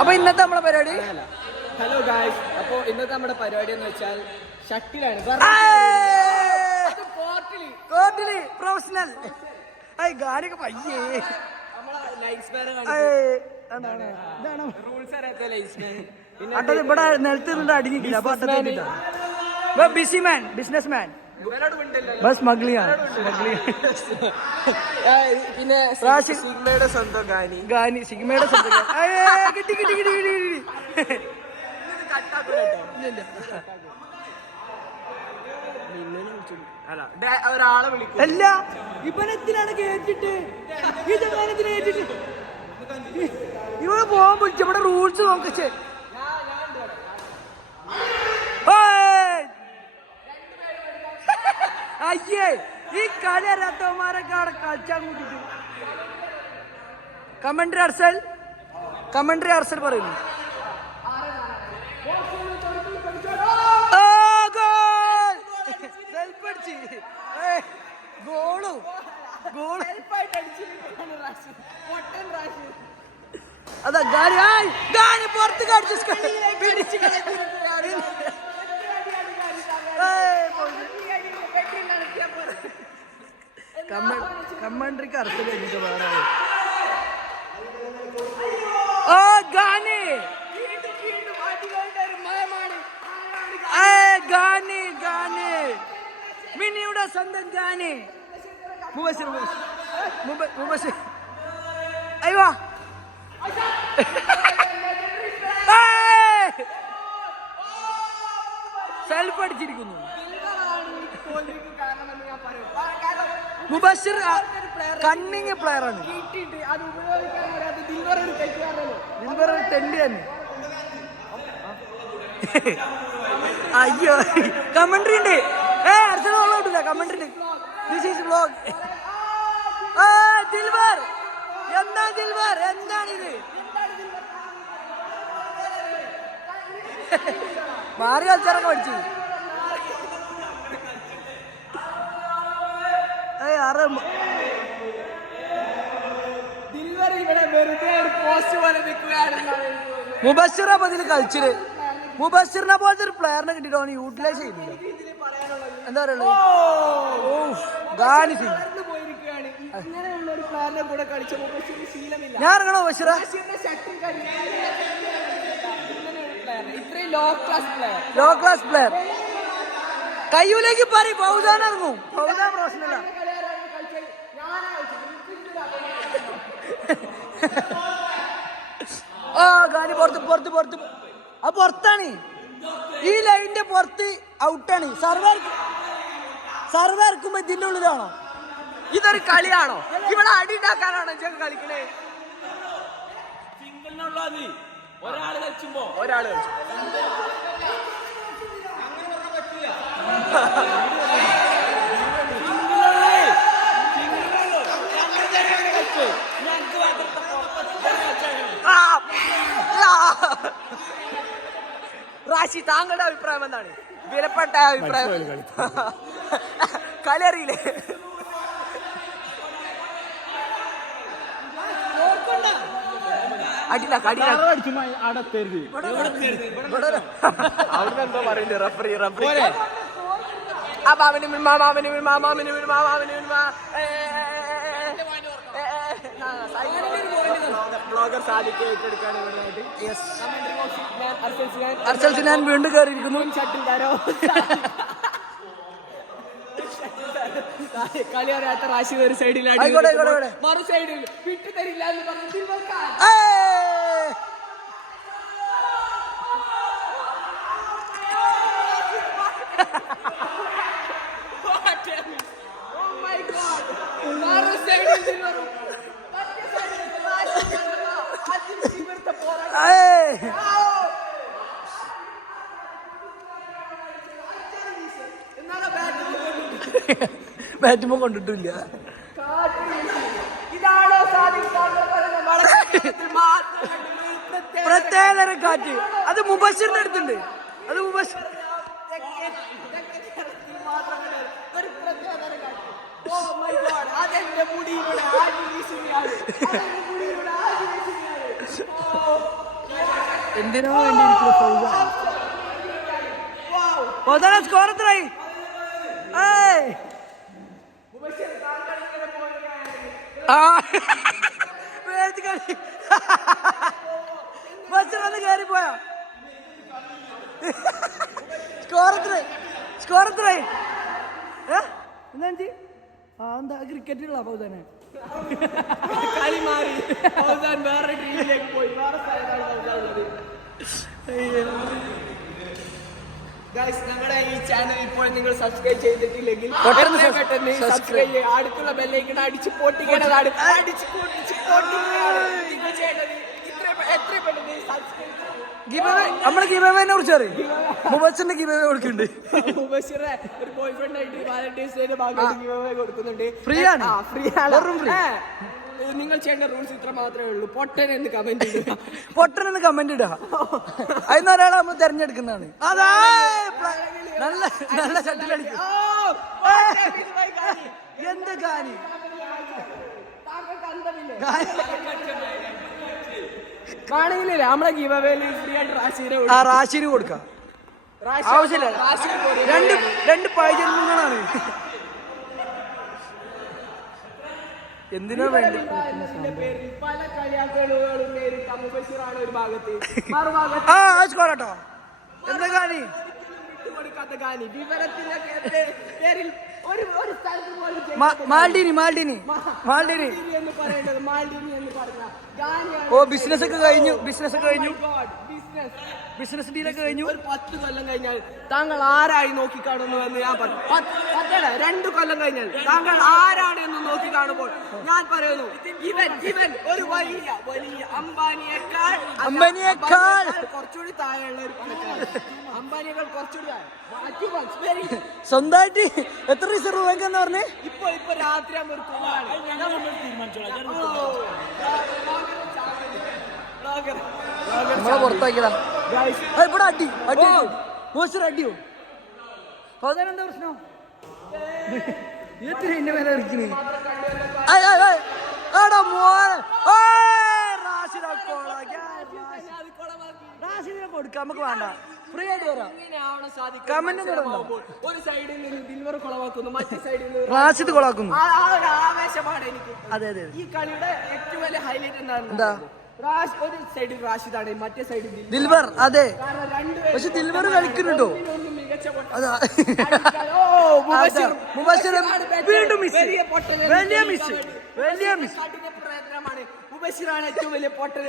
അപ്പൊ ഇന്നത്തെ നമ്മുടെ പരിപാടി ഹലോ ഗായ്സ്. അപ്പൊ ഇന്നത്തെ നമ്മുടെ പരിപാടി എന്ന് വെച്ചാൽ ഷട്ടിലാണ്. പ്രൊഫഷണൽ ഗാനൊക്കെ പയ്യേ റൂൾസ് അറിയാത്ത ലൈസ്മാൻ. അട്ടത് ഇവിടെ നിലത്ത് നിന്നിട്ട് അടിഞ്ഞിട്ടില്ല. അപ്പൊ busy man, business man, smuggling. പിന്നെ സിഗ്മയുടെ സ്വന്തം ഗാനി, സിഗ്മയുടെ സ്വന്തം കിട്ടി കിട്ടി കിട്ടി കിട്ടി കിട്ടി. ഒരാളെ വിളിക്കും. അല്ല ഇവനെത്തിനാണ് കേട്ടിട്ട് ഈ ചങ്ങാനത്തിന് കേട്ടിട്ട് ഇവിടെ പോകാൻ വിളിച്ചു. ഇവിടെ റൂൾസ് നോക്കിച്ചേ. അയ്യേ ഈ കളി അറിയാത്തവന്മാരൊക്കെ അവിടെ കളിച്ചാൻ കൂട്ടിട്ട്. കമന്ററി അർസൽ പറയുന്നു. അതാ ഗാനി പുറത്ത് കമന്ററിക്ക് അർത്ഥം കഴിഞ്ഞിട്ട് വേറെ. ഓ ഗാനി ഗാനി ഗാനി മിനിയുടെ സ്വന്തം ഗാനി മുബഷിർ അയ്യോ സെൽഫ് അടിച്ചിരിക്കുന്നു. മുബഷിർ കണ്ണിങ് പ്ലെയർ ആണ്. തെണ്ടി തന്നെ. അയ്യോ കമന്ററി ഉണ്ട്. Archana commentary. This is vlog. Dilwar എന്താ ദിൽവർ എന്താണിത്? മാറി കളിച്ചാറൊക്കെ പഠിച്ചു. മുബഷിർ അപ്പൊ ഇതിൽ കളിച്ചിട്ട് മുബഷിറിനെ പോലത്തെ ഒരു പ്ലെയറിനെ കിട്ടിയിട്ട് അവന് യൂട്ടിലൈസ് ചെയ്യുന്നില്ല. എന്താ പറയുള്ളത്? ഞാൻ ഇറങ്ങണോ മുബഷിറ? ലോ ക്ലാസ് പ്ലെയർ കയ്യൂലേക്ക് പറയും. ഫൗസാൻ ഇറങ്ങും. ഫൗസാൻ പ്രശ്നമില്ല. ആ ഗാനി പുറത്ത് പുറത്ത് പുറത്ത് ആ പുറത്താണ്. ഈ ലൈനിന്റെ പുറത്ത് ഔട്ടാണ്. സർവേ ഇറക്കുമ്പോ ഇതിന്റെ ഉള്ളിലാണോ? ഇതൊരു കളിയാണോ? ഇവിടെ അടി ഉണ്ടാക്കാനാണോ കളിക്കണേ? ഒരാള് കളിച്ചു. റാശി, താങ്കളുടെ അഭിപ്രായം എന്താണ്? വിലപ്പെട്ട അഭിപ്രായം. കളി അറിയില്ലേ? അവിടെ എന്തോ പറയുന്നത് റഫറി ബ്ലോഗർ സാദിക്ക് ഏറ്റെടുക്കാണ്. അർസൽ സിനാൻ വീണ്ടും കയറിയിരിക്കുന്നു. കളി അറിയാത്ത റാശി ഒരു സൈഡിലാണ്, മറു സൈഡിൽ വിട്ടു തരില്ല എന്ന് പറഞ്ഞു. ബാറ്റുമ്പോ കൊണ്ടിട്ടില്ല. പ്രത്യേക കാറ്റ്. അത് മുബഷിറിന്റെ അടുത്തുണ്ട്. അത് മുബഷിർ എന്തിനോ വേണ്ടി സ്കോർ എത്രയായി? ബസ്സിലൊന്ന് കയറി പോയോ? സ്കോർ എത്രയായി? എന്താ ക്രിക്കറ്റിലുള്ള പൗതാനെ കളി മാറി വേറെ ടീമിലേക്ക് പോയി. ഞങ്ങളുടെ ഈ ചാനൽ ഇപ്പോൾ നിങ്ങൾ സബ്സ്ക്രൈബ് ചെയ്തിട്ടില്ലെങ്കിൽ പെട്ടെന്ന് സബ്സ്ക്രൈബ് ചെയ്യുക. അടുത്തുള്ള ബെല്ലൈക്കൺ അടിച്ച് പൊട്ടിക്കേണ്ടതാണ്. നിങ്ങൾ ചെയ്യേണ്ടത് എത്ര പെട്ടെന്ന് സബ്സ്ക്രൈബ്. നമ്മള് ഗിവവേനെ കുറിച്ച് അറിയും. മുബസ്സിന്റെ ഗിവവേ കൊടുക്കുന്നുണ്ട്. മുബസ്സിറെ ഒരു ബോയ് ഫ്രണ്ട് ആയിട്ട് വാലന്റൈൻസ് ഡേയുടെ ഭാഗമായിട്ട് ഗിവവേ കൊടുക്കുന്നുണ്ട്. ഫ്രീ ആണ്. നിങ്ങൾ ചെയ്യേണ്ട റൂൾസ് ഇത്ര മാത്രമേ ഉള്ളൂ. പൊട്ടൻ എന്ന് കമന്റ് ഇടുക. പൊട്ടനെന്ന് കമന്റ് ഇടുക. അതിന് ഒരാളെ നമ്മൾ തെരഞ്ഞെടുക്കുന്നതാണ്. അതാ നല്ല നല്ല ഷട്ടിലടിക്കും. എന്ത് ഗാനി കാണില്ലേ നമ്മളെ ഗിവവേയിൽ ഫ്രീ ആയിട്ട് റാശിന് കൊടുക്കാം. ആവശ്യമില്ല. രണ്ട് പൈജന്മങ്ങളാണ്. എന്തിനാ വേണ്ടി പല കളിയാക്കലുകളും നേരിട്ട മുബസ്സിറാണ് ഒരു ഭാഗത്ത്. ആയിക്കോട്ടോ. എന്താ ഗാനി കൊടുക്കാത്ത ഗാനി വിവരത്തിന്റെ പേരിൽ ഒരു സ്ഥലത്ത് പോലും മാൽഡീനി എന്ന് പറയുന്നത് മാൽഡീനി എന്ന് പറഞ്ഞ ഗാനിയാണ്. ഓ ബിസിനസ് ഒക്കെ കഴിഞ്ഞു. ബിസിനസ് ഡീലൊക്കെ കഴിഞ്ഞു. ഒരു 10 കൊല്ലം കഴിഞ്ഞാൽ താങ്കൾ ആരായി നോക്കി കാണുന്നു എന്ന് ഞാൻ പറഞ്ഞു. 2 കൊല്ലം കഴിഞ്ഞാൽ താങ്കൾ ആരാണ് എന്ന് നോക്കി കാണുമ്പോൾ ഞാൻ പറയുന്നു ഇവൻ ഒരു വലിയ അംബാനിയേക്കാൾ കുറച്ചുകൂടി താഴെയുള്ള ഒരു പണക്കാരൻ. അംബാനിയേക്കാൾ കുറച്ചുകൂടി സ്വന്തമായിട്ട് എത്ര റിസർവ് ബാങ്ക് എന്ന് പറഞ്ഞേ? ഇപ്പൊ രാത്രി ആകുമ്പോൾ ഒരു നമ്മളെ പുറത്താക്കിയതാ. ഇവിടെ അടിയോ എന്താ പ്രശ്നം? എത്ര എന്റെ മേലെ ഇരിക്കണേ? റാഷിദിനെ കൊടുക്കാം. നമുക്ക് വേണ്ട. ഫ്രീ ആയിട്ട് വരാം. ഒരു സൈഡിൽ നിന്ന് ദിൽവർ കൊളവാക്കുന്നു, മറ്റേ സൈഡിൽ നിന്ന് റാഷിദ് കൊളാക്കുന്നു. ആവേശമാണ് എനിക്ക്. അതെ ഈ കളിയുടെ ഏറ്റവും വലിയ ഹൈലൈറ്റ് എന്താ? ഒരു സൈഡിൽ റാഷിദാണ്, മറ്റേ സൈഡിൽ ദിൽവർ. അതെ, പക്ഷെ ദിൽവർ കളിക്കുന്നുണ്ടോ? അതാ വീണ്ടും വലിയ മിസ്. പ്രയത്നമാണ്. മുബസ്സിറാണ് ഏറ്റവും വലിയ പൊട്ടൽ.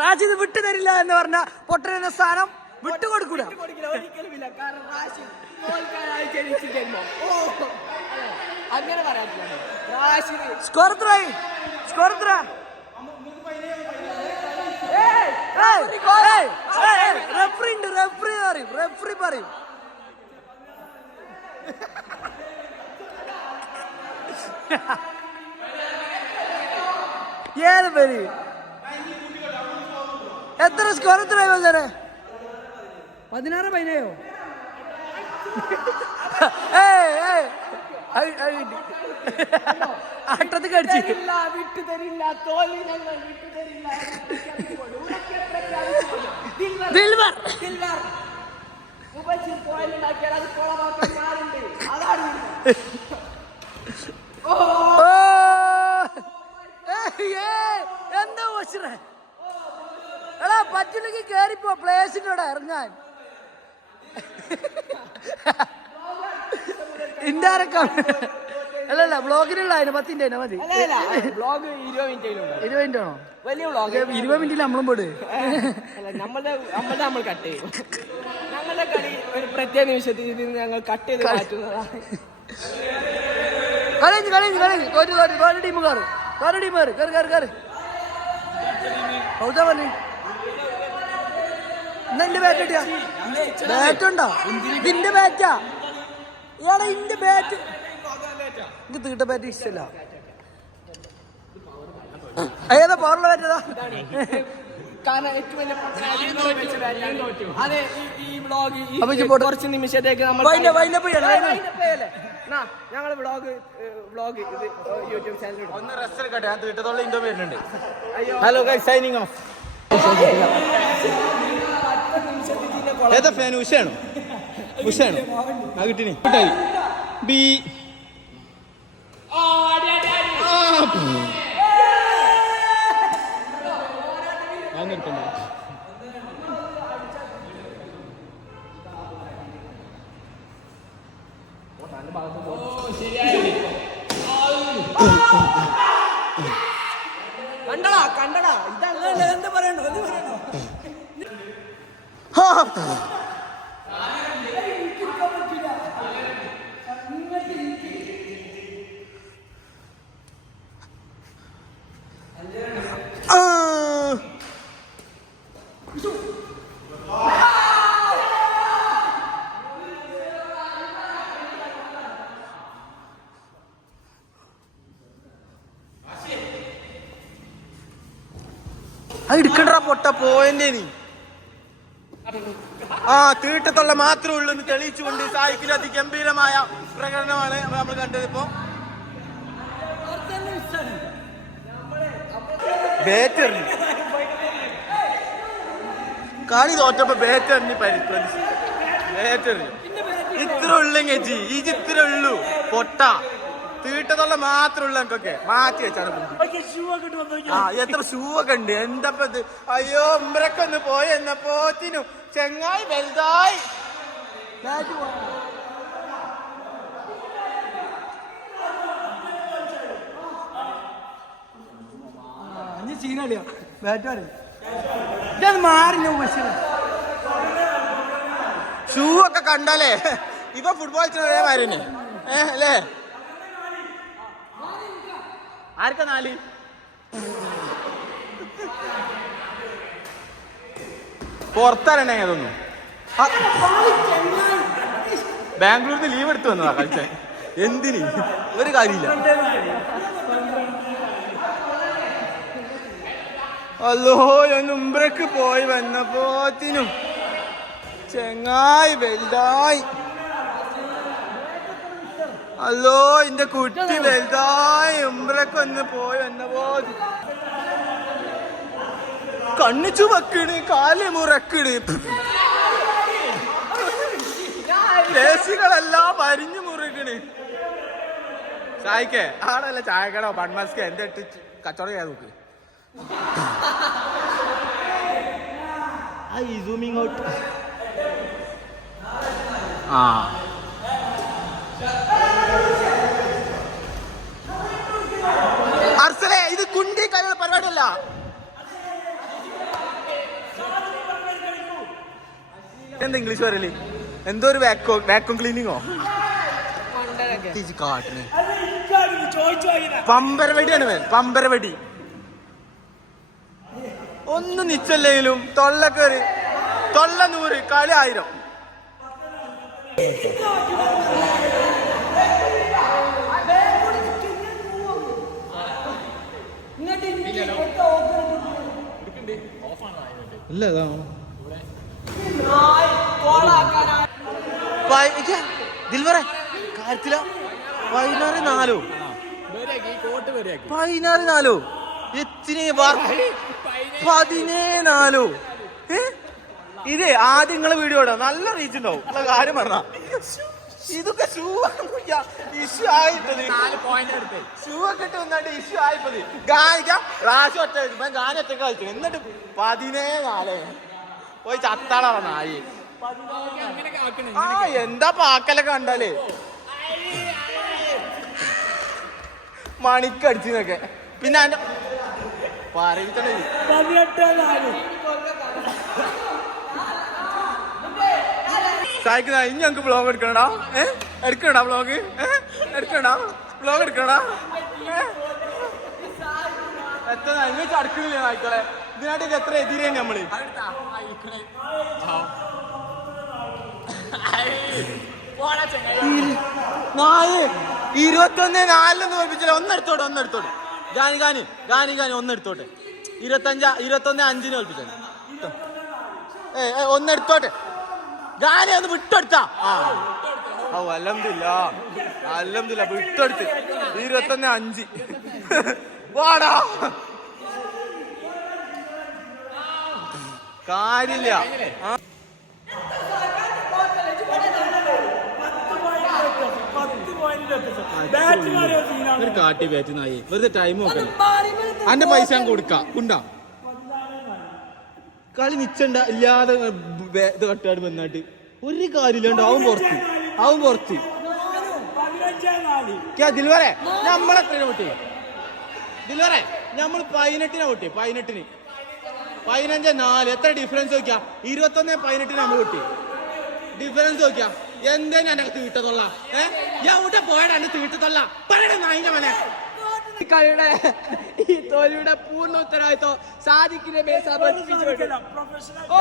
റാഷിദ് വിട്ടു തരില്ല എന്ന് പറഞ്ഞ പൊട്ടനെന്ന സ്ഥാനം വിട്ടുകൊടുക്കൂല. ഒരിക്കലുമില്ല. കാരണം റാഷിദ് തോൽക്കാനായി ജനിച്ചു ജന്മം. അങ്ങനെ പറയാൻ സ്കോർ എത്ര? റെഫറി പറയും. ഏത് പേര്? എത്ര സ്കോർ? എത്ര? 16-17. അട്ടത്ത് കടിച്ചു. വിട്ടുതരില്ല, തോൽവി ഞങ്ങൾ വിട്ടുതരില്ല. മുബസ്സിർ പോയിന്റുണ്ടാക്കിയാൽ അത് കൊളമാക്കാൻ ഞാനുണ്ട്. അതാണ് എന്താ ബഷീറേ? എടാ പറ്റില്ലെങ്കിൽ കേറിപ്പോ പ്ലേസിന്റെ ഇവിടെ ഇറങ്ങാൻ. ഇന്ത്യക്കാരൊക്കെ അല്ലല്ല ബ്ലോഗിനുള്ള 10 മിനിറ്റ് മതി. ബ്ലോഗ് 20 മിനിറ്റ് ആണോ? വലിയ ബ്ലോഗ് 20 മിനിറ്റിൽ നമ്മളും പോട്. നമ്മൾ കട്ട് ചെയ്യും. ഞങ്ങളുടെ കളി ഒരു പ്രത്യേക നിമിഷത്തിൽ നിന്ന് ഞങ്ങൾ കട്ട് ചെയ്ത് മാറ്റുന്നതാണ്. തോറ്റ ടീം കയറി ഹൗസാ പറഞ്ഞു. എന്നാ എന്റെ ബാറ്റ് കിട്ടിയാ? ബാറ്റുണ്ടോ? ഇതിന്റെ ബാറ്റാ. ഇയാടെ ഇന്റെ ബാറ്റ് എനിക്ക് തീട്ട ബാറ്റ് ഇഷ്ടല്ല. ഏതാ പവറുള്ള ബാറ്റ്? ഏതാ കാരണം ഏറ്റവും വലിയ അതെ ഈ വ്ളോഗ് അപ്പൊ ഇജ്ജ് പോട്ടെ. കുറച്ച് നിമിഷത്തേക്ക് നമ്മൾ ഞങ്ങൾ വ്ളോഗ് ഇത് യൂട്യൂബ് ചാനൽ ഒന്ന് റെസ്റ്റ് എടുക്കട്ടെ, ഞാൻ തീട്ടത്തോളം ഇൻഡോ വരുന്നുണ്ട്. അയ്യോ ഹലോ ഗൈസ്, സൈനിങ് ഓഫ്. ഏതാ ഫാൻ? ഉഷയാണോ? ഉഷയാണോ? ആ കിട്ടിനി ബി. ഞാൻ നിർത്തണ്ടേ? കണ്ടടാ ഇതാണ് എന്താ പറയണ്ടോ അത് എടുക്കണ്ടാ പൊട്ട പോയന്റെ നീ. ആ തീട്ടത്തുള്ള മാത്രമേ ഉള്ളൂ എന്ന് തെളിയിച്ചുകൊണ്ട് സായിക്കിൽ അതിഗംഭീരമായ പ്രകടനമാണ് നമ്മൾ കണ്ടത്. ഇപ്പൊ ബേറ്ററിന് കളി തോറ്റപ്പോ ബേറ്ററിന് പരിപാലിച്ചു. ബേറ്ററിന് ഇത്ര ഉള്ളെങ്കിൽ ഈ ഇത്ര ഉള്ളൂ പൊട്ട. തീട്ടത്തുള്ള മാത്രം ഉള്ള എനിക്കൊക്കെ മാറ്റി വെച്ചാണ്. ആ എത്ര ഷൂ ഒക്കെ ഉണ്ട്. എന്താ ഇത്? അയ്യോ ഉമ്മരൊക്കെ ഒന്ന് പോയി എന്നപ്പോത്തിനും ചെങ്ങായി വലുതായി. സീനടിയാ ബാറ്റ് മാറി ഷൂ ഒക്കെ കണ്ടാലേ ഇപ്പൊ ഫുട്ബോൾ കളിച്ചതേമാതിരി തന്നെ അല്ലേ? ആർക്കാ 4? പുറത്തറണേ അതൊന്നും. ബാംഗ്ലൂരിന്ന് ലീവ് എടുത്തു വന്നതാ കളിച്ച. എന്തിന്? ഒരു കാര്യമില്ല. അല്ലോ ഞാൻ മുമ്പേക്ക് പോയി വന്നപ്പോത്തിനും ചെങ്ങായി വലുതായി. അല്ലോ എന്റെ കുട്ടി വലുതായി. ഉമ്രക്ക് ഒന്ന് പോയി വന്നപ്പോ കണ്ണിച്ചു വെക്കണ്, കാല് മുറക്കണ്. ദേശികളെല്ലാം പരിഞ്ഞു മുറുകണ്. ചായക്കേ ആടല്ല ചായക്കടോ ബൺമസ്കോ എന്റെ ഇട്ട് കച്ചവടം ചെയ്യാൻ നോക്ക്. Zooming out. ആ അർസലേ, ഇത് കുണ്ടി കഴിയുള്ള പരിപാടിയല്ല. എന്താ ഇംഗ്ലീഷ് പറയല്? എന്തോ ഒരു വാക്യൂം ക്ലീനിങ്ങോ കാട്ടിന്. പമ്പരവടിയാണ് വേൻ. പമ്പരവടി ഒന്നും നിച്ചല്ലെങ്കിലും തൊള്ളക്കേറി. തൊള്ള 100 കളി 1000. കാര്യത്തില 14-4 14-4 എത്തിന് 17-4. ഇത് ആദ്യം നിങ്ങളെ വീഡിയോ ഇടാം, നല്ല റീച്ച് ഉണ്ടാവും. ഉള്ള കാര്യം പറഞ്ഞ ഇതൊക്കെ ഷൂ ഇഷ്യൂ ആയിട്ടത്. ഷൂ ഒക്കെ ഇട്ട് വന്നിട്ട് ഇഷ്യൂ ആയിപ്പത്. ഗാനിക്കാം പ്രാവശ്യം ഒറ്റ ഗാനം ഒറ്റ കളിച്ചു. എന്നിട്ട് 17-4 പോയി ചത്താള നായി. ആ എന്താ പാക്കലൊക്കെ കണ്ടാലേ മണിക്കടിച്ചതൊക്കെ. പിന്നെ അതിന്റെ പറയിട്ടേ സായിക്കുന്ന ഇനി ഞങ്ങക്ക് വ്ളോഗ് എടുക്കണടാ. എടുക്കണടാ വ്ളോഗ്? എടുക്കണടാ വ്ളോഗ്? എടുക്കണടാ എത്ര ഇങ്ങനെ ചടക്കണില്ലേ നായിക്കളെ? ഇതിനായിട്ട് എത്ര എതിരേ നമ്മള്. നാല് 21-4 തോൽപ്പിച്ചില്ല. ഒന്നെടുത്തോട്ടെ. ഗാനി ഒന്നെടുത്തോട്ടെ. 21-5 തോൽപ്പിച്ചു. ഒന്ന് എടുത്തോട്ടെ, ഗാനെ ഒന്ന് വിട്ടെടുത്താ. അൽഹംദുലില്ലാ വിട്ടെടുത്ത്. 21-5 വാടാ, കാര്യമില്ല. കാട്ടി ബാറ്റ് നായി വെറുതെ ടൈം നോക്കല്ലേ. അന്റെ പൈസ ഞാൻ കൊടുക്കാം കുണ്ടാ. കളി നിച്ചണ്ട ഇല്ലാതെ ഇത് കട്ടാട് വന്നിട്ട് ഒരു കാര്യമില്ലാണ്ട് അവൻ പുറത്ത്. ദിൽവറെ നമ്മളെത്ര പൊട്ടി? ദിൽവറെ നമ്മൾ 18 പൊട്ടി. 18 15-4 എത്ര ഡിഫറൻസ് നോക്കിയാ? 21-18 നമ്മൾ പൊട്ടി. ഡിഫറൻസ് നോക്കിയാ എന്തേലും എന്നെ തീട്ടത്തുള്ള എവിടെ പോയാ എന്നെ തീട്ടത്തുള്ള പറയണ നായിന്റെ മനെ. കളിയുടെ ഈ തോൽവിയുടെ പൂർണ്ണ ഉത്തരവാദിത്വം സാദിഖിന്റെ മേൽ സമർപ്പിച്ചു. ഓ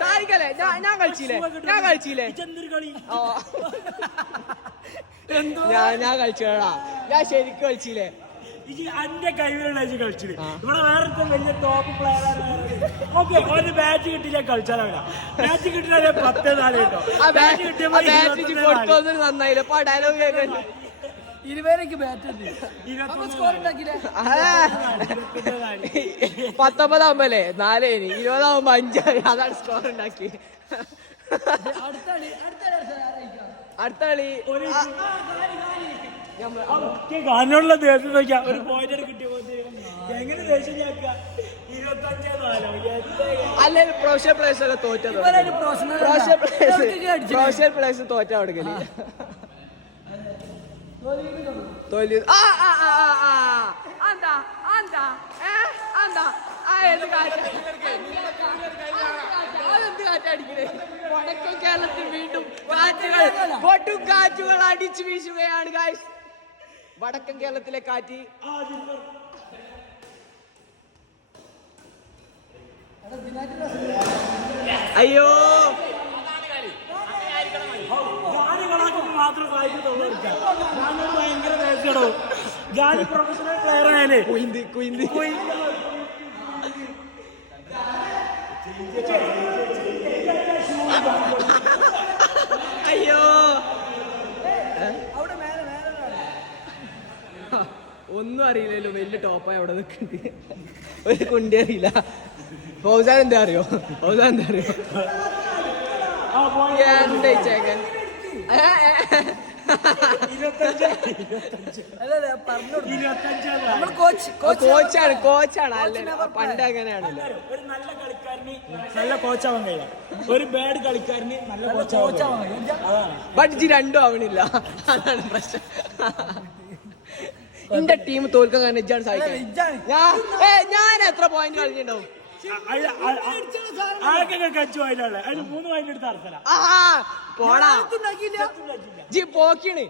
സാദിഖല്ലേ, ഞാൻ കളിച്ചില്ലേ? ഞാൻ കളിച്ചോടാ, ഞാൻ ശരിക്കും കളിച്ചില്ലേ? അന്റെ കഴിവിലുള്ള കളിച്ചത്. ഇവിടെ വേറെ വലിയ ടോപ്പ് പ്ലെയറാണ്. ഓക്കെ, ഓന് ബാറ്റ് കിട്ടില്ല കളിച്ചാലാവില്ല. ബാറ്റ് കിട്ടിയാലേ 10-4 കേട്ടോ. കൊടുത്തോന്ന് നന്നായില്ല. ഇപ്പൊ ഡയലോഗ് കേൾക്കണ്ട. 20 ബാറ്റ് ഉണ്ട്. 19 ആവുമ്പല്ലേ 4, 20 ആവുമ്പോ 5. അതാണ് സ്കോർ ഉണ്ടാക്കി. അടുത്ത കളി ഗാനുള്ള ദേഷ്യം നോക്കിയാ ഒരു പോയിന്റ് കിട്ടിയ എങ്ങനെ ദേഷ്യം ചാക്കുക? 25-4 അല്ലെ പ്രൊഫഷണൽ പ്ലേയേഴ്സ് ഒക്കെ തോറ്റത്. പ്രൊഫഷണൽ പ്ലേയേഴ്സ് തോറ്റ കൊടുക്കല്. വടക്കൻ കേരളത്തിൽ വീണ്ടും കാറ്റുകൾ അടിച്ചു വീശുകയാണ് ഗൈസ്. വടക്കൻ കേരളത്തിലെ കാറ്റ്. അയ്യോ മാത്രം ഭയങ്കര ദേഷ്യടോ. ഗാനി പ്രൊഫഷണൽ പ്ലെയർ ആയാലേ കുയിന്ത് അയ്യോ ഒന്നും അറിയില്ലല്ലോ. വലിയ ടോപ്പായി അവിടെ നിൽക്കുന്നുണ്ട്. ഒരു കുണ്ടി അറിയില്ല. ഫൗസാൻ എന്താ അറിയോ? എന്താ ചേക്കൻ? കോച്ചാണ്. അല്ല പണ്ട് അങ്ങനെയാണല്ലോ. ഒരു നല്ല കളിക്കാരന് നല്ല കോച്ചാവാൻ കഴിയില്ല, ഒരു ബാഡ് കളിക്കാരന് നല്ല കോച്ചാവാൻ കഴിയില്ല. ബട്ട് ജി രണ്ടും ആവണില്ല. അതാണ് പ്രശ്നം. എന്റെ ടീം തോൽക്കാൻ കാരണം ഇജ്ജാണ് സഹായിക്കാൻ. ഞാൻ എത്ര പോയിന്റ് കളിച്ചിട്ടുണ്ടാവും? ആകെ കച്ചു പോയിട്ടാണ്. അതിന് 3 പോയിന്റ് എടുത്ത് അർസല. പോടാ ജി പോക്കിണ്.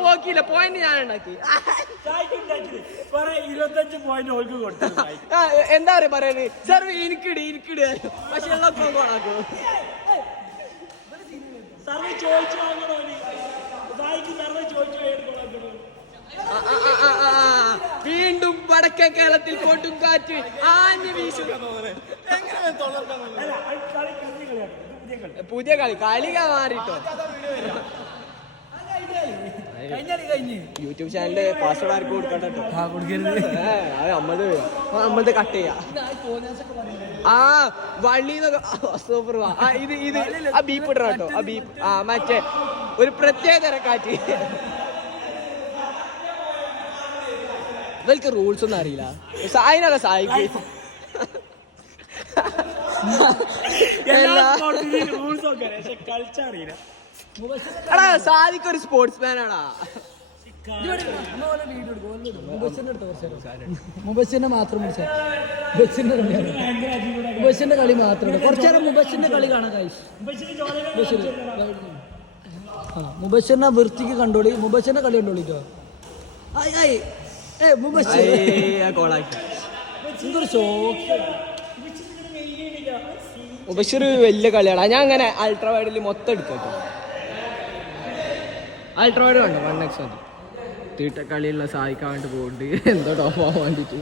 പോക്കില്ല, പോയിന്റ് ഞാൻ ഉണ്ടാക്കി. 25 പോയിന്റ് ഓൾക്ക് കൊടുത്തു. എന്താ പറയാ സാർ? എനിക്കിട് പക്ഷെ എല്ലാം കോണാക്കോ. സർവേ ചോദിച്ചു വാങ്ങണോ? സർവേ ചോദിച്ചു വീണ്ടും വടക്കൻ കേരളത്തിൽ കോട്ടും കാറ്റ് ആഞ്ഞു വീശും. പുതിയ കളി മാറിട്ടോ. യൂട്യൂബ് ചാനലില് പാസ്വേഡ് ആർക്ക് കൊടുക്കണ്ടോ? നമ്മത് കട്ട് ചെയ്യാ. വള്ളി സൂപ്പർ. ഇത് ആ ബീപ്പ് ഇടണം കേട്ടോ. ആ ബീപ്പ് മറ്റേ ഒരു പ്രത്യേക തരം കാറ്റ്. ഇവർക്ക് റൂൾസ് ഒന്നും അറിയില്ല. അതിനൊക്കെ സഹായിക്കും. എടാ സാദിക്ക് ഒരു സ്പോർട്സ്മാൻ ആടാ. മുബസ്സിനെ മാത്രം മുബസ്സിന്റെ കളി മാത്രം കുറച്ചേരം മുബസ്സിന്റെ കളി കാണാൻ കഴിച്ചു. മുബസ്സിനെ വൃത്തിക്ക് കണ്ടോളി. മുബസ്സിന്റെ കളി കണ്ടോളിട്ടോ. മുബഷിർ വലിയ കളിയാണ്. ഞാൻ അങ്ങനെ അൾട്രാ വൈഡിൽ മൊത്തം എടുക്കട്ടോ. അൾട്രാ വൈഡ് കണ്ടോ? 1x മതി. തീട്ട കളിയുള്ള സഹായിക്കാൻ വേണ്ടി പോകുന്നുണ്ട് എന്തോ ടോപ്പ് ആവാൻ വേണ്ടിട്ട്.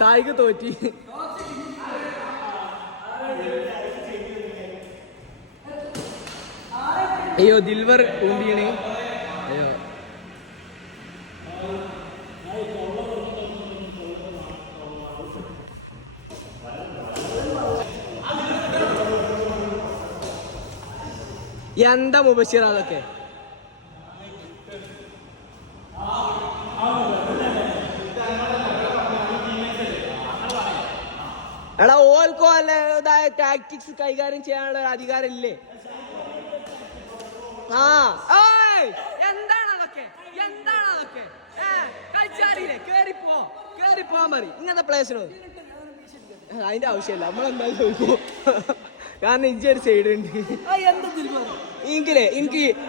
സായിക്ക് തോറ്റി. അയ്യോ ദിൽവർ ഊന്തിയണേ. അയ്യോ എന്താ മുബഷിർ അതൊക്കെ? എടാ ഓൽക്കോ അല്ലതായ ടാക്ടിക്സ് കൈകാര്യം ചെയ്യാനുള്ള അധികാരം ഇല്ലേ? ആ എന്താണ് അതൊക്കെ? എന്താണ് അതൊക്കെ? കളിച്ചാറിയില്ലേ? കേറിപ്പോ മതി ഇങ്ങനത്തെ പ്ലേസിനോ. അതിന്റെ ആവശ്യമില്ല, നമ്മളെന്തായാലും ചോദിക്കും. കാരണം ഇഞ്ചി ഒരു സൈഡ് ഉണ്ട്.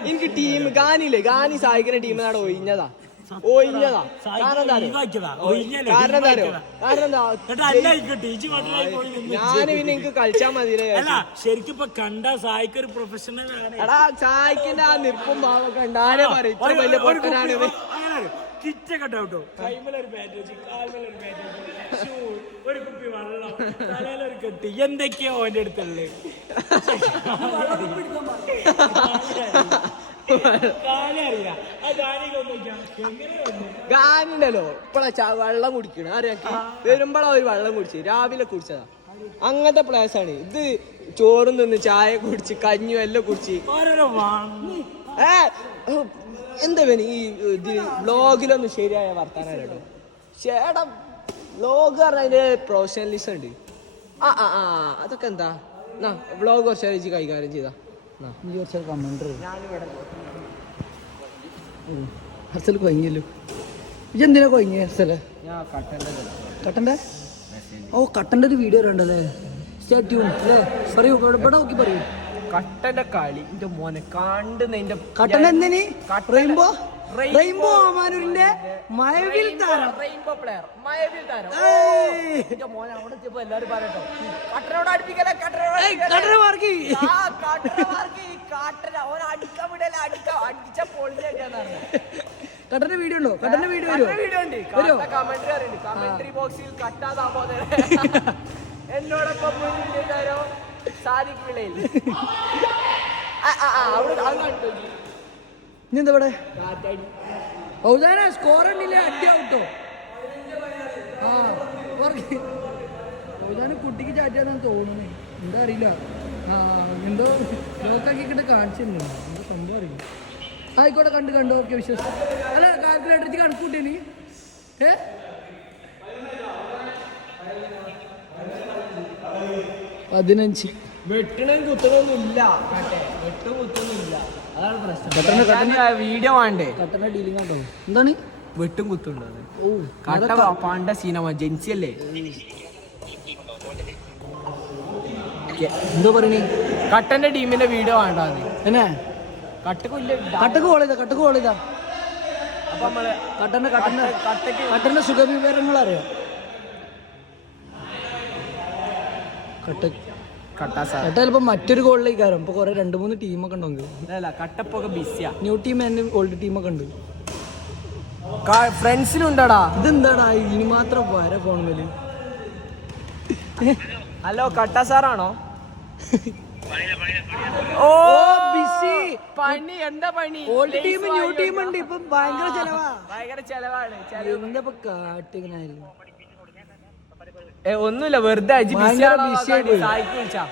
എനിക്ക് ടീം ഗാനി സഹായിക്കുന്ന ടീമിനാണ് ഒഴിഞ്ഞതാ. ഞാൻ പിന്നെ എനിക്ക് കളിച്ചാ മതിയില്ലേ. ശരിക്കും ഇപ്പൊ കണ്ട സായിക്ക് ഒരു പ്രൊഫഷണൽ ആണ്. എടാ സായിക്കിന്റെ ആ നിൽപ്പും ഭാവമൊക്കെ ഉണ്ടാരെ പറയും വലിയ പൊട്ടനാണ്. കിറ്റൊക്കെ കേട്ടോ, കൈമലൊരു ബാറ്റ് വെച്ച് കാൽമലൊരു ബാറ്റ് വെച്ച് ഒരു കുപ്പി വെള്ളം തലയിലൊരു കെട്ടി എന്തൊക്കെയോ അവന്റെ അടുത്തുള്ളത്. ഗാനുണ്ടല്ലോ ഇപ്പഴാ വെള്ളം കുടിക്കണ അറിയാക്കി വരുമ്പോഴാ ഒരു വെള്ളം കുടിച്ച് രാവിലെ കുടിച്ചതാ. അങ്ങനത്തെ പ്ലേസ് ആണ് ഇത്. ചോറും തിന്ന് ചായ കുടിച്ച് കഞ്ഞും എല്ലാം കുടിച്ച് എന്താ വേണം ഈ വ്ളോഗിലൊന്നും ശരിയായ വർത്താനം കേട്ടോ. ചേട്ടാ വ്ളോഗ് പറഞ്ഞ അതിന്റെ പ്രൊഫഷണലിസം ഉണ്ട്. അതൊക്കെ എന്താ വ്ളോഗ് കുറച്ച് കൈകാര്യം ചെയ്താ ഹർസൽ കൊയങ്ങിയല്ലോ. ഇതെന്തിനാ കൊയങ്ങിയ ഹർസല്? കട്ടന്റെ കട്ടന്റെ ഒരു വീഡിയോ ഉണ്ടല്ലേ? പറയൂ ഇവിടെ നോക്കി പറയൂ. കട്ടന്റെ കളി എന്റെ മോനെ കണ്ടുന്ന കട്ടൻ എന്തിന്? റെയിൻബോ മാനൂരിന്റെ മഴവിൽ താരം, റെയിൻബോ പ്ലെയർ, മഴവിൽ താരം. മോനെ അവിടെ എത്തിയപ്പോ എല്ലാരും പറയട്ടോ കട്ടനോട് അടുപ്പിക്കല, അടിക്കാൻ വിടല, അടിച്ച പൊളിഞ്ഞാണ്. കട്ടന്റെ വീഡിയോ ഉണ്ടോ? കട്ടന്റെ വീഡിയോ ഉണ്ട്. കമന്ററി അറിയുണ്ട്. കമന്ററി ബോക്സിൽ കട്ടാതാമോ എന്നോടൊപ്പം മുന്നിലേക്കാരോ സാദിഖ് വിളയിൽ. ഇനിന്താ ഇവിടെ സ്കോർ ഉണ്ടില്ലേ? അടിയാവട്ടോ. കുട്ടിക്ക് ചാറ്റാന്ന് തോന്നുന്നു. എന്താ അറിയില്ല. എന്തോ ലോക്കാക്കിട്ട് കാണിച്ചിരുന്നു. എന്താ സംഭവം അറിയില്ല. ആയിക്കോട്ടെ കണ്ടു ഓക്കെ വിശ്വസിച്ചു. അല്ല കാൽക്കുലേറ്റർ കണക്കൂട്ടേനി 15 വെട്ടണം കുത്തണമൊന്നുമില്ല. കുത്തൊന്നുമില്ല, അതാണ് പ്രശ്നം. വീഡിയോ വേണ്ടേ? കട്ടന്റെ ഡീലിംഗ് ആട്ടോ. എന്താണ് വെട്ടും കുത്തുണ്ടോ? കട്ട പാണ്ട സീനമ ജെൻസി അല്ലേ? എന്തോ പറയണേ? കട്ടന്റെ ടീമിന്റെ വീഡിയോ വേണ്ടാന്ന് എന്നെ കട്ടക്ക് കോൾ ചെയ്താ. അപ്പൊ നമ്മള് കട്ടന്റെ സുഖവിവരങ്ങൾ അറിയാം. കട്ട ചിലപ്പോ മറ്റൊരു ഗോളിലേക്ക് കയറും. ഇപ്പൊ കൊറേ 2-3 ടീമൊക്കെ ഉണ്ടെങ്കിൽ കട്ടപ്പൊക്കെ ബിസിയാ. ന്യൂ ടീം ആൻഡ് ഓൾഡ് ടീമൊക്കെ ഉണ്ട്. ഫ്രണ്ട്സിനുണ്ടടാ. ഇതെന്താടാ ഇനി മാത്രം വരെ ഫോണില്? ഹലോ കട്ട സാറാണോ? ഓ ബിസി പണി. എന്താ പണി? ഓൾഡ് ടീം ന്യൂ ടീം ഉണ്ട്. ഇപ്പൊ ഭയങ്കര ചെലവാണ്. ഒന്നുമില്ല, വെറുതെ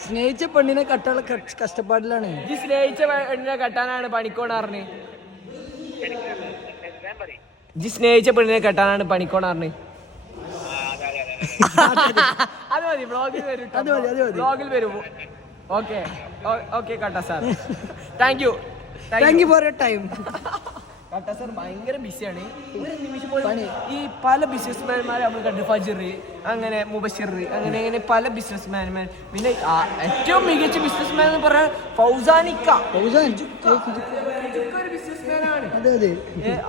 സ്നേഹിച്ച പെണ്ണിനെ കട്ടാനുള്ള കഷ്ടപ്പാടിലാണ്. സ്നേഹിച്ച പെണ്ണിനെ കെട്ടാനാണ് പണിക്കോണാറിന്. സ്നേഹിച്ച പെണ്ണിനെ കെട്ടാനാണ് പണിക്കോണാറിന്. അത് മതി, ബ്ലോഗിൽ വരും. ബ്ലോഗിൽ വരും. ഓക്കെ കട്ട sir, thank you for your time. കട്ട സാർ ഭയങ്കര ബിസിയാണ്. ഒരു നിമിഷം പോലും ഈ പല ബിസിനസ്മാൻമാരെ നമ്മൾ കണ്ടു. ഫജർ, അങ്ങനെ മുബഷിർ, അങ്ങനെ പല ബിസിനസ്മാൻമാർ. പിന്നെ ഏറ്റവും മികച്ച ബിസിനസ്മാൻ എന്ന് പറയാൻ ഫൗസാനിക്ക. ഒരു ബിസിനസ്മാനാണ്.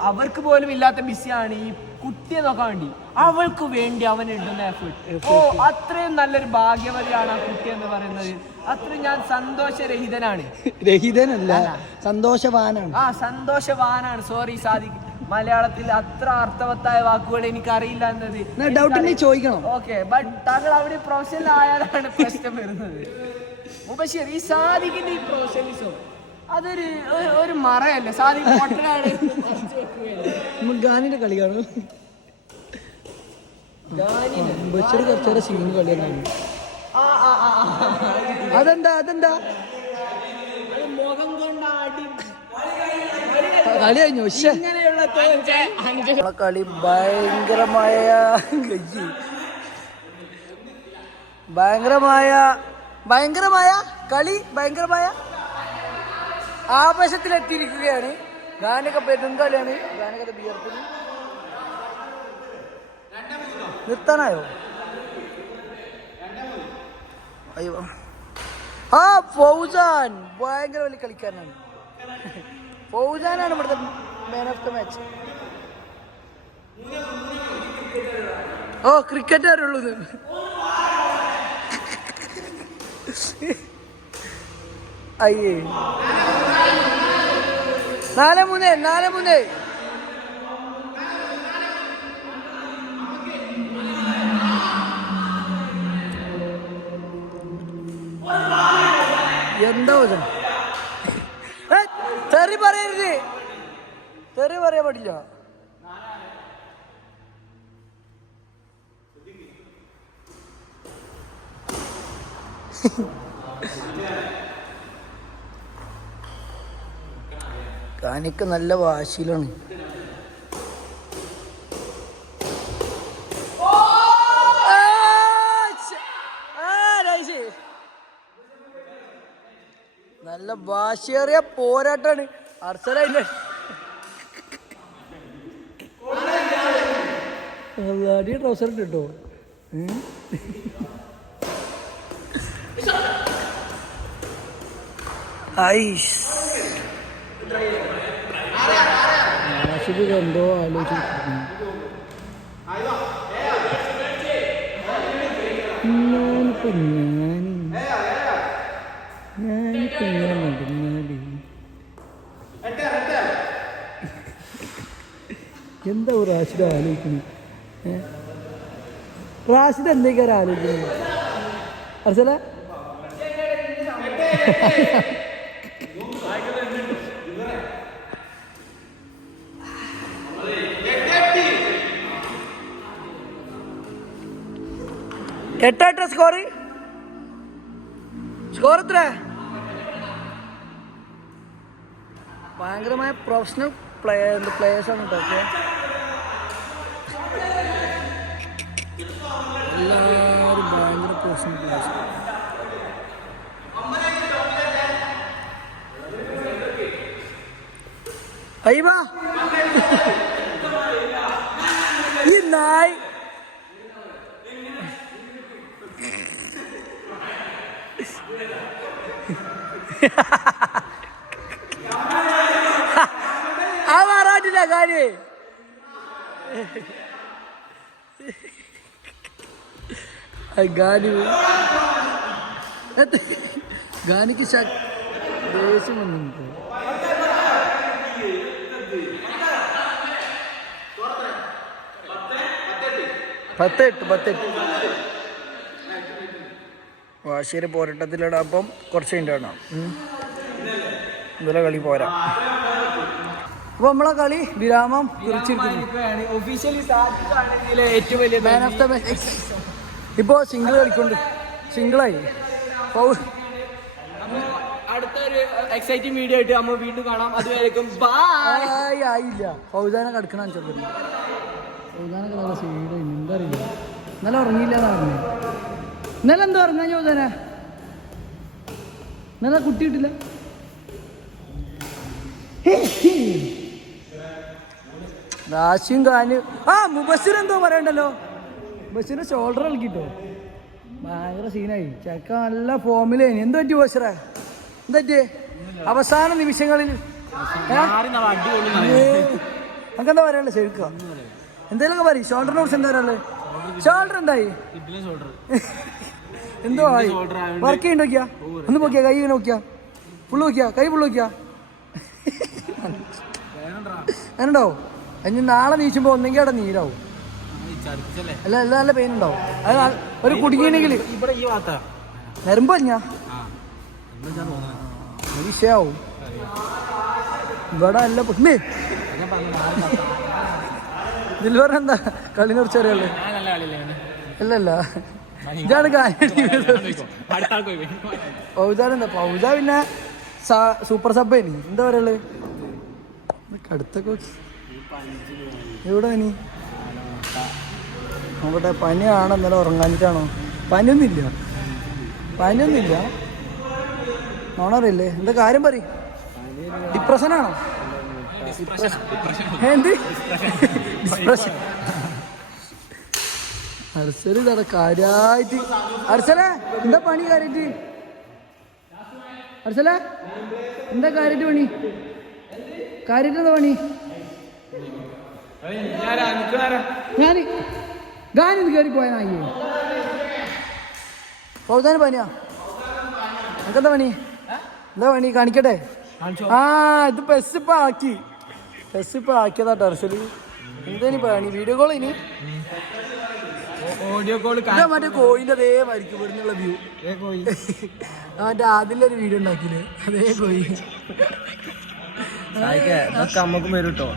അവർക്ക് പോലും ഇല്ലാത്ത ബിസിയാണ് ഈ കുട്ടിയെ നോക്കാൻ വേണ്ടി. അവൾക്ക് വേണ്ടി അവൻ ഇടുന്ന എഫേർട്ട്. ഓ അത്രയും നല്ലൊരു ഭാഗ്യവതിയാണ് ആ കുട്ടി എന്ന് പറയുന്നത്. അത്രയും ഞാൻ സന്തോഷരഹിതനാണ്. രഹിതനല്ല, സന്തോഷവാനാണ്. സന്തോഷവാനാണ്. സോറി സാദിഖ്, മലയാളത്തിൽ അത്ര അർത്ഥവത്തായ വാക്കുകൾ എനിക്കറിയില്ല എന്നത് ഡൗട്ട് ചോദിക്കണം. ഓക്കെ, ബട്ട് താങ്കൾ അവിടെ പ്രൊഫഷണൽ ആയാലാണ് പ്രശ്നം വരുന്നത്. മുബഷിർ, ഈ സാദിഖിന്റെ ഈ പ്രൊഫഷണലിസം അതൊരു ഒരു മറയല്ലേ? സാദിഖ് പൊട്ടനാണ്. ഗാനിന്റെ കളി കാണും. ബഷീർ കുറച്ചേറെ സീൻ കളിയാണ്. അതെന്താ മുഖം കൊണ്ട് അടി കളി കഴിഞ്ഞു. കളി ഭയങ്കരമായ ആവേശത്തിലെത്തിയിരിക്കുകയാണ്. ഗാനൊക്കെ പെരുങ്കളിയാണ്. ഗാനൊക്കെ വിയർപ്പിന് നിർത്താനായോ? അയ്യോ, ഫൗസാൻ ഭയങ്കര വലിയ കളിക്കാരനാണ്. ഫൗസാനാണ് ഇവിടുത്തെ man of the match. Cricket അറിയുള്ളൂ. അയ്യേ, 4-3 എന്താ തെറി പറയരുത്, തെറി പറയാൻ പാടില്ല. കാനിക്ക് നല്ല വാശിയിലാണ്. നല്ല വാശിയേറിയ പോരാട്ടാണ്. അർസലൈൻ്റെ അടി ട്രൗസർ ഉണ്ട് കേട്ടോ. എന്തോ ആലോചിക്കുന്നു. ഞാനിപ്പോ ഇങ്ങനെ നടന്നാല് എന്താ റാഷിദ് ആലോചിക്കുന്നത്? റാഷിദ് എന്തൊക്കെയാണ് ആലോചിക്കുന്നത്? അർസല എട്ടാ സ്കോർ എത്ര? ഭയങ്കരമായ പ്രൊഫഷണൽ പ്ലേയേഴ്സാണ് കേട്ടോ. ഓക്കെ, എല്ലാവരും ഭയങ്കര പ്രൊഫഷണൽ പ്ലേയേഴ്സ്. അയ്യവാ ഈ നായ് ആ മാറാറ്റില്ല കാര്യം. ഗാനിക്ക് ദേഷ്യം വന്നിട്ട് പത്തെട്ട് വാശിയുടെ പോരാട്ടത്തിലൂടെ. അപ്പം കുറച്ച് കഴിഞ്ഞിട്ട് കാണാം. ഇന്നലെ കളി പോരാ. അപ്പൊ നമ്മളെ കളി വിരാമം കുറിച്ചിരിക്കുന്നു. ഏറ്റവും വലിയ മാൻ ഓഫ് ദ മാച്ച്. ഇപ്പോ സിംഗിൾ കളിക്കൊണ്ട് സിംഗിളായി. അടുത്തൊരു എക്സൈറ്റിംഗ് വീഡിയോ ആയിട്ട് നമ്മൾ വീണ്ടും കാണാം. അതുവരെയും ആയില്ല. ഫൗസാനെ കടക്കണം. ഫൗസാനൊക്കെ നല്ല സീഡ്. എന്താ അറിയില്ല, ഇന്നലെ ഉറങ്ങിയില്ല എന്നാ പറഞ്ഞത്. ഇന്നലെ എന്താ ഉറങ്ങാൻ ചോദന? ഇന്നലെ കുട്ടി കിട്ടില്ല. റാശിയും കാന് മുബസ്സിർ എന്തോ പറയണ്ടല്ലോ. മുബസ്സിന്റെ ഷോൾഡർ കളിക്കിട്ടോ. ഭയങ്കര സീനായി. ചെക്ക നല്ല ഫോമിലേനി. എന്ത് പറ്റി മുബസ്സിറെ? എന്ത് പറ്റി? അവസാന നിമിഷങ്ങളിൽ നമുക്കെന്താ പറയാനുള്ളത് ശരിക്കാ എന്തേലൊക്കെ പറയും ഷോൾഡറിനെ കുറിച്ച് എന്താ പറയാനുള്ളത് ഷോൾഡർ എന്തായി എന്തോ ആയി വർക്ക് ചെയ്യണ്ട നോക്കിയാ ഒന്ന് നോക്കിയാ കൈ നോക്കിയാ ഫുള്ള് നോക്കിയാ കൈ ഫുള്ള് നോക്കിയാ അങ്ങനെയുണ്ടാവും അതിന് നാളെ നീച്ചുമ്പോ ഒന്നെങ്കിൽ അവിടെ നീരാവും അല്ല എല്ലാം നല്ല പെയിൻ ഉണ്ടാവും അത് ഒരു കുടുങ്ങിയില്ലെങ്കിൽ നരമ്പോ ഞാൻ വിഷയാവും ഇവിടെ അല്ല പൊണ്ണേ ഇതിൽ പറഞ്ഞ എന്താ കളി കുറിച്ച് അറിയാലോ അല്ലല്ല ഇതാണ് പൗജാനെന്താ പൗജ പിന്നെ സൂപ്പർ സബ് ഇനി എന്താ പറയുള്ളത് കടുത്തൊക്കെ എവിടെ ഇനി നോക്കട്ടെ പനിയാണോ എന്നാലും ഉറങ്ങാനിട്ടാണോ പനിയൊന്നുമില്ല നോണറില്ലേ എന്താ കാര്യം പറയും ഡിപ്രഷനാണോ എന്ത് ഡിപ്രഷൻ അർസല് ഇതാ കാര്യായിട്ട് അർസലേ എന്താ പണി കാര്യായിട്ട് അർസലേ എന്താ കാര്യായിട്ട് പണി എന്താ പണി ഞാനിത് കയറി പോയാനായി പൗതാന് പനിയാ നമുക്കെന്താ പണി എന്താ പണി കാണിക്കട്ടെ ആ ഇത് ബസ് ഇപ്പൊ ആക്കിയതാ ടെറസില് എന്താ പണി വീഡിയോ കോൾ ഇനി ഓഡിയോ കോൾ മറ്റേ കോയിന്റെ അതേ മരിക്കും ഇവിടുന്നുള്ള വ്യൂ മറ്റേ അതിലൊരു വീഡിയോ ഉണ്ടാക്കിയില്ലേ അതേ കോയി നമുക്ക് വരും കേട്ടോ